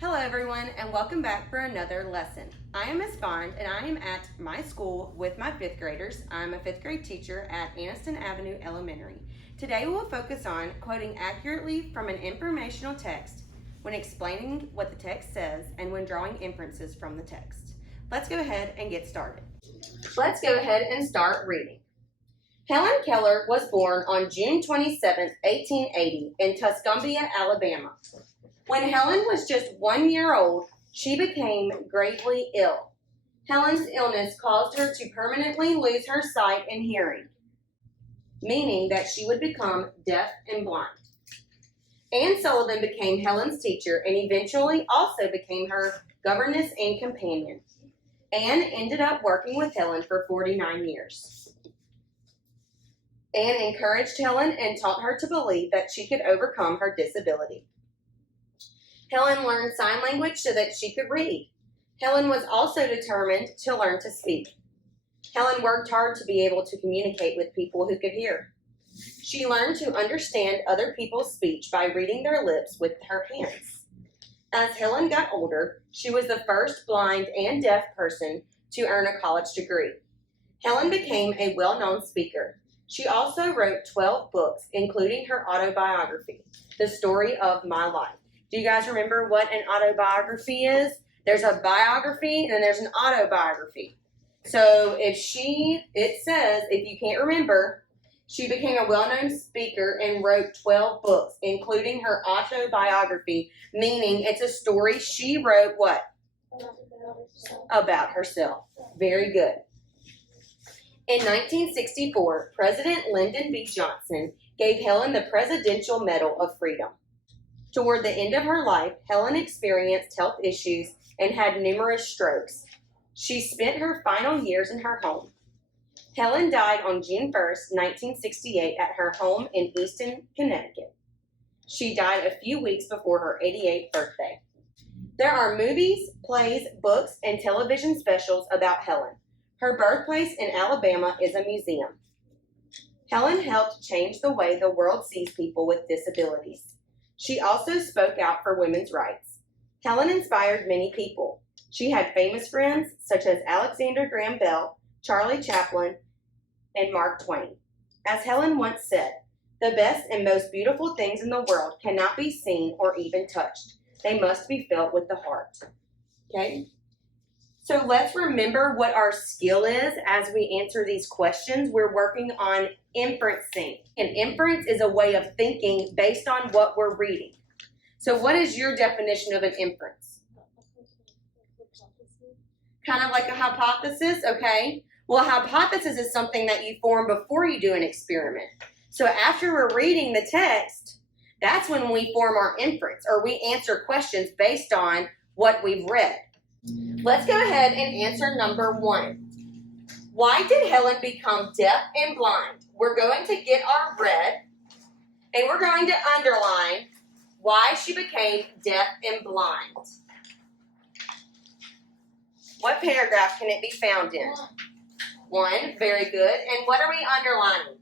Hello everyone and welcome back for another lesson. I am Miss Bond and I am at my school with my 5th graders. I'm a 5th grade teacher at Anniston Avenue Elementary. Today we will focus on quoting accurately from an informational text when explaining what the text says and when drawing inferences from the text. Let's go ahead and get started. Let's go ahead and start reading. Helen Keller was born on June 27, 1880 in Tuscumbia, Alabama. When Helen was just 1 year old, she became gravely ill. Helen's illness caused her to permanently lose her sight and hearing, meaning that she would become deaf and blind. Anne Sullivan became Helen's teacher and eventually also became her governess and companion. Anne ended up working with Helen for 49 years. Anne encouraged Helen and taught her to believe that she could overcome her disability. Helen learned sign language so that she could read. Helen was also determined to learn to speak. Helen worked hard to be able to communicate with people who could hear. She learned to understand other people's speech by reading their lips with her hands. As Helen got older, she was the first blind and deaf person to earn a college degree. Helen became a well-known speaker. She also wrote 12 books, including her autobiography, The Story of My Life. Do you guys remember what an autobiography is? There's a biography and then there's an autobiography. So it says, if you can't remember, she became a well-known speaker and wrote 12 books, including her autobiography, meaning it's a story she wrote what? About herself. Very good. In 1964, President Lyndon B. Johnson gave Helen the Presidential Medal of Freedom. Toward the end of her life, Helen experienced health issues and had numerous strokes. She spent her final years in her home. Helen died on June 1, 1968 at her home in Easton, Connecticut. She died a few weeks before her 88th birthday. There are movies, plays, books, and television specials about Helen. Her birthplace in Alabama is a museum. Helen helped change the way the world sees people with disabilities. She also spoke out for women's rights. Helen inspired many people. She had famous friends such as Alexander Graham Bell, Charlie Chaplin, and Mark Twain. As Helen once said, "The best and most beautiful things in the world cannot be seen or even touched. They must be felt with the heart." Okay? So let's remember what our skill is as we answer these questions. We're working on inferencing. And inference is a way of thinking based on what we're reading. So what is your definition of an inference? Kind of like a hypothesis, okay? Well, a hypothesis is something that you form before you do an experiment. So after we're reading the text, that's when we form our inference, or we answer questions based on what we've read. Let's go ahead and answer number 1. Why did Helen become deaf and blind? We're going to get our red, and we're going to underline why she became deaf and blind. What paragraph can it be found in? 1, very good. And what are we underlining?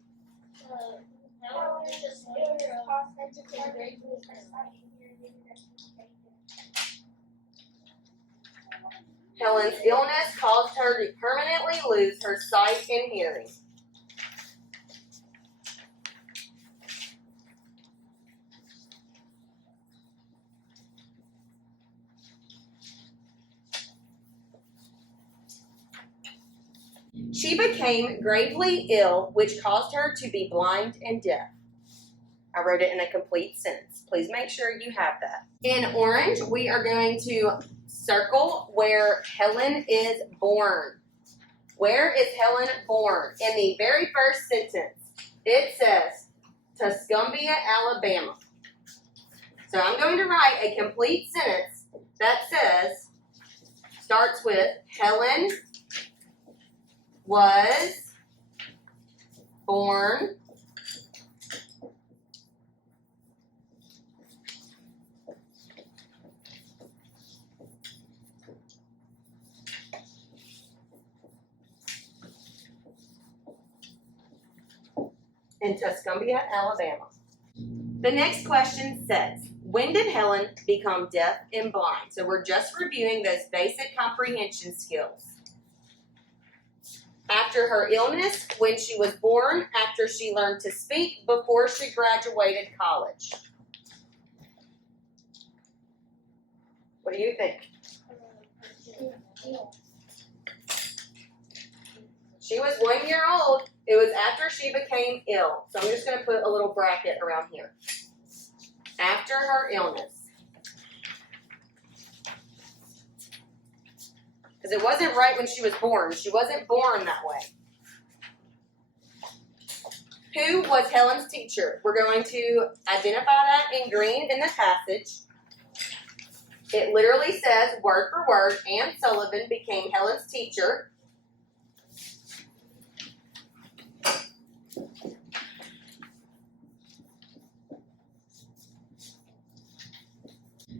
Helen's illness caused her to permanently lose her sight and hearing. She became gravely ill, which caused her to be blind and deaf. I wrote it in a complete sentence. Please make sure you have that. In orange, we are going to circle where Helen is born. Where is Helen born? In the very first sentence, it says Tuscumbia, Alabama. So I'm going to write a complete sentence that says, starts with Helen was born in Tuscumbia, Alabama. The next question says, When did Helen become deaf and blind? So we're just reviewing those basic comprehension skills. After her illness, when she was born, after she learned to speak, before she graduated college. What do you think? She was 1 year old. It was after she became ill. So I'm just going to put a little bracket around here. After her illness. Because it wasn't right when she was born. She wasn't born that way. Who was Helen's teacher? We're going to identify that in green in the passage. It literally says, word for word, Anne Sullivan became Helen's teacher.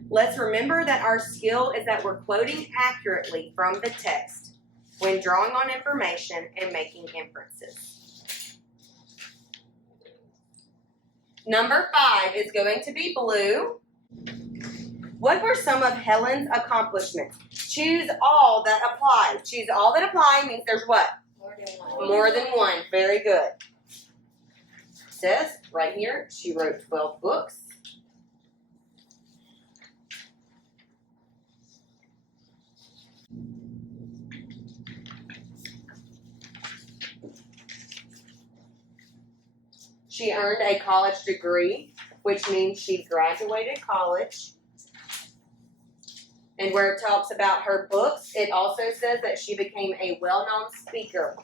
Let's remember that our skill is that we're quoting accurately from the text when drawing on information and making inferences. Number 5 is going to be blue. What were some of Helen's accomplishments? Choose all that apply. Choose all that apply means there's what? More than one. Very good. It says right here, she wrote 12 books. She earned a college degree, which means she graduated college. And where it talks about her books, it also says that she became a well-known speaker.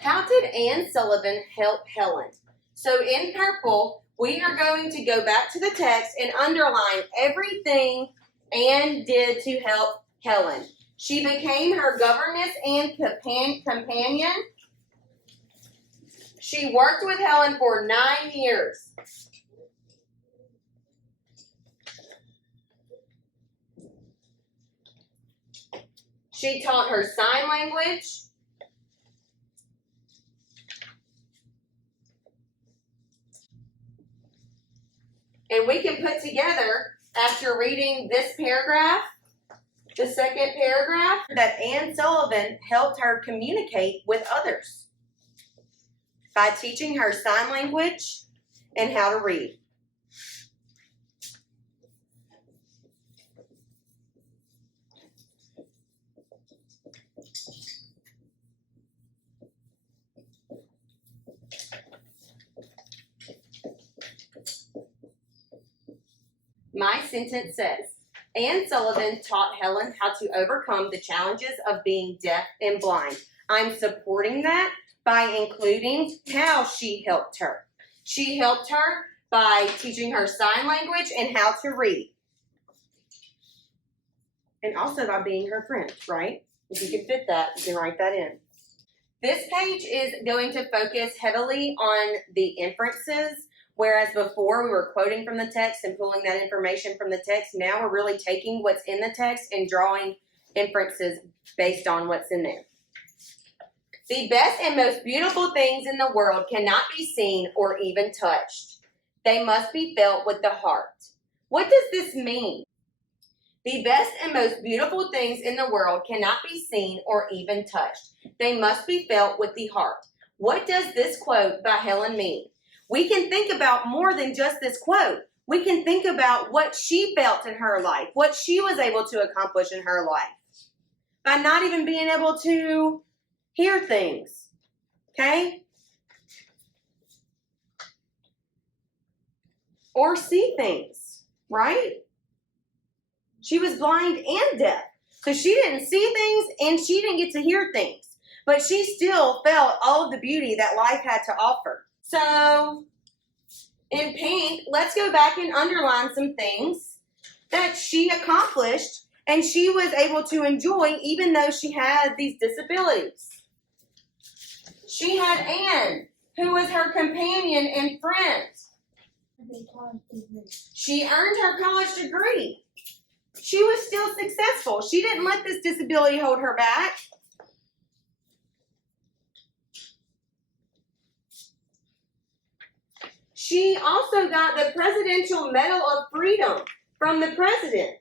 How did Anne Sullivan help Helen? So in purple, we are going to go back to the text and underline everything Anne did to help Helen. She became her governess and companion. She worked with Helen for 9 years. She taught her sign language. And we can put together, after reading this paragraph, the second paragraph, that Anne Sullivan helped her communicate with others by teaching her sign language and how to read. My sentence says, Anne Sullivan taught Helen how to overcome the challenges of being deaf and blind. I'm supporting that by including how she helped her. She helped her by teaching her sign language and how to read. And also by being her friend, right? If you can fit that, you can write that in. This page is going to focus heavily on the inferences. Whereas before we were quoting from the text and pulling that information from the text, now we're really taking what's in the text and drawing inferences based on what's in there. The best and most beautiful things in the world cannot be seen or even touched. They must be felt with the heart. What does this mean? The best and most beautiful things in the world cannot be seen or even touched. They must be felt with the heart. What does this quote by Helen mean? We can think about more than just this quote. We can think about what she felt in her life, what she was able to accomplish in her life by not even being able to hear things, okay? Or see things, right? She was blind and deaf, so she didn't see things and she didn't get to hear things, but she still felt all of the beauty that life had to offer. So, in pink, let's go back and underline some things that she accomplished and she was able to enjoy even though she had these disabilities. She had Anne, who was her companion and friend. She earned her college degree. She was still successful. She didn't let this disability hold her back. She also got the Presidential Medal of Freedom from the president.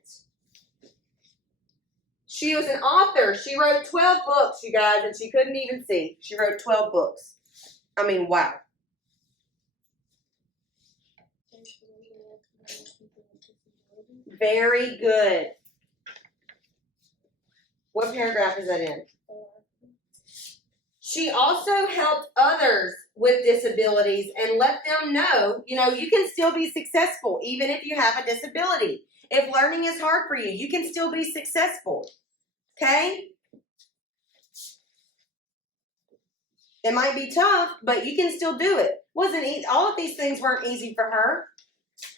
She was an author. She wrote 12 books, you guys, and she couldn't even see. She wrote 12 books. I mean, wow. Very good. What paragraph is that in? She also helped others with disabilities and let them know, you can still be successful even if you have a disability. If learning is hard for you, you can still be successful. Okay? It might be tough, but you can still do it. Wasn't easy. All of these things weren't easy for her,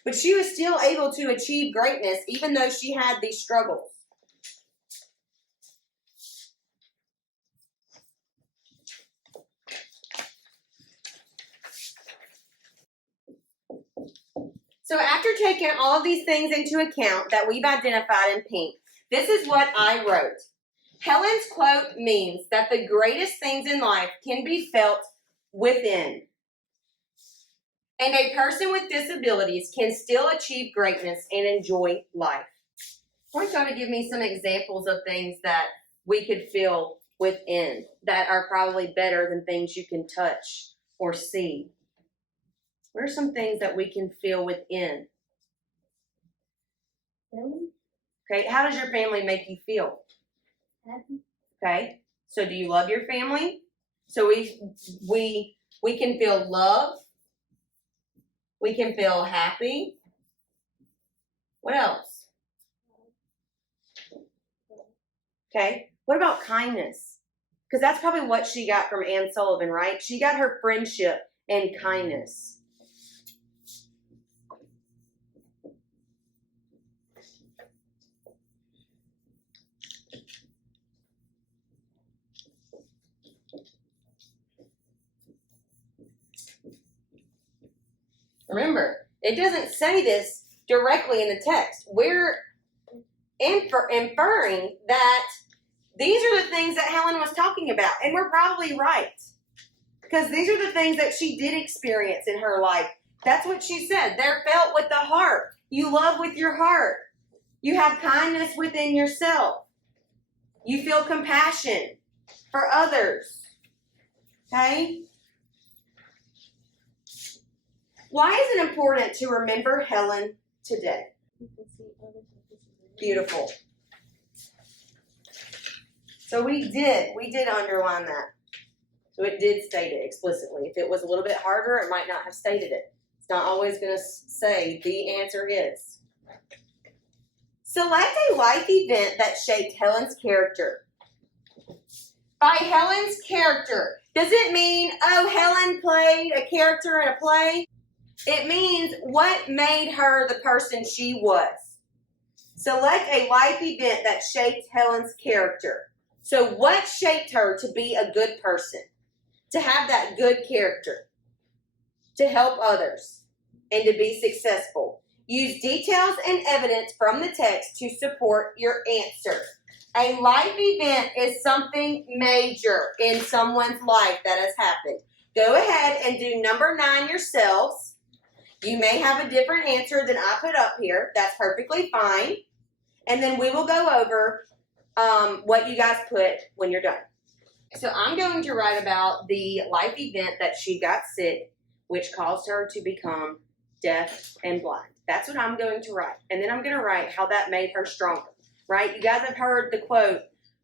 but she was still able to achieve greatness even though she had these struggles. So after taking all of these things into account that we've identified in pink, this is what I wrote. Helen's quote means that the greatest things in life can be felt within. And a person with disabilities can still achieve greatness and enjoy life. I want y'all to give me some examples of things that we could feel within that are probably better than things you can touch or see. What are some things that we can feel within? Okay, how does your family make you feel? Happy. Okay, so do you love your family? So we can feel love. We can feel happy. What else? Okay, what about kindness? Because that's probably what she got from Anne Sullivan, right? She got her friendship and kindness. Remember, it doesn't say this directly in the text. We're inferring that these are the things that Helen was talking about, and we're probably right. Because these are the things that she did experience in her life. That's what she said. They're felt with the heart. You love with your heart. You have kindness within yourself. You feel compassion for others. Okay? Why is it important to remember Helen today? Beautiful. So we did underline that. So it did state it explicitly. If it was a little bit harder, it might not have stated it. It's not always going to say the answer is. Select a life event that shaped Helen's character. By Helen's character, does it mean, Helen played a character in a play? It means what made her the person she was. Select a life event that shaped Helen's character. So what shaped her to be a good person? To have that good character? To help others? And to be successful? Use details and evidence from the text to support your answer. A life event is something major in someone's life that has happened. Go ahead and do number 9 yourselves. You may have a different answer than I put up here. That's perfectly fine. And then we will go over what you guys put when you're done. So I'm going to write about the life event that she got sick, which caused her to become deaf and blind. That's what I'm going to write. And then I'm going to write how that made her stronger, right? You guys have heard the quote,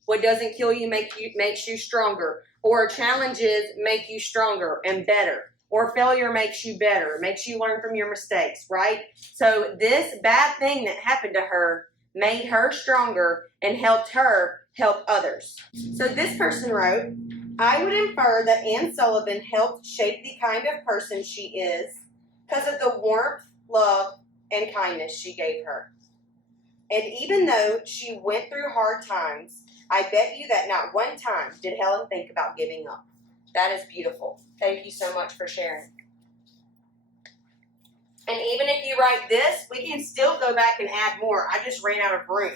what doesn't kill you makes you stronger, or challenges make you stronger and better, or failure makes you better, makes you learn from your mistakes, right? So this bad thing that happened to her made her stronger and helped her help others. So this person wrote, I would infer that Anne Sullivan helped shape the kind of person she is because of the warmth, love, and kindness she gave her. And even though she went through hard times, I bet you that not one time did Helen think about giving up. That is beautiful. Thank you so much for sharing. And even if you write this, we can still go back and add more. I just ran out of room.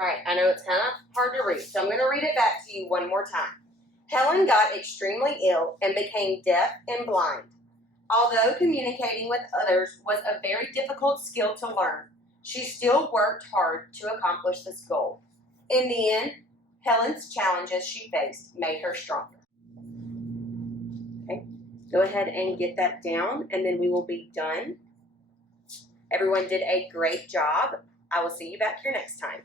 All right, I know it's kind of hard to read, so I'm going to read it back to you one more time. Helen got extremely ill and became deaf and blind. Although communicating with others was a very difficult skill to learn, she still worked hard to accomplish this goal. In the end, Helen's challenges she faced made her stronger. Okay, go ahead and get that down, and then we will be done. Everyone did a great job. I will see you back here next time.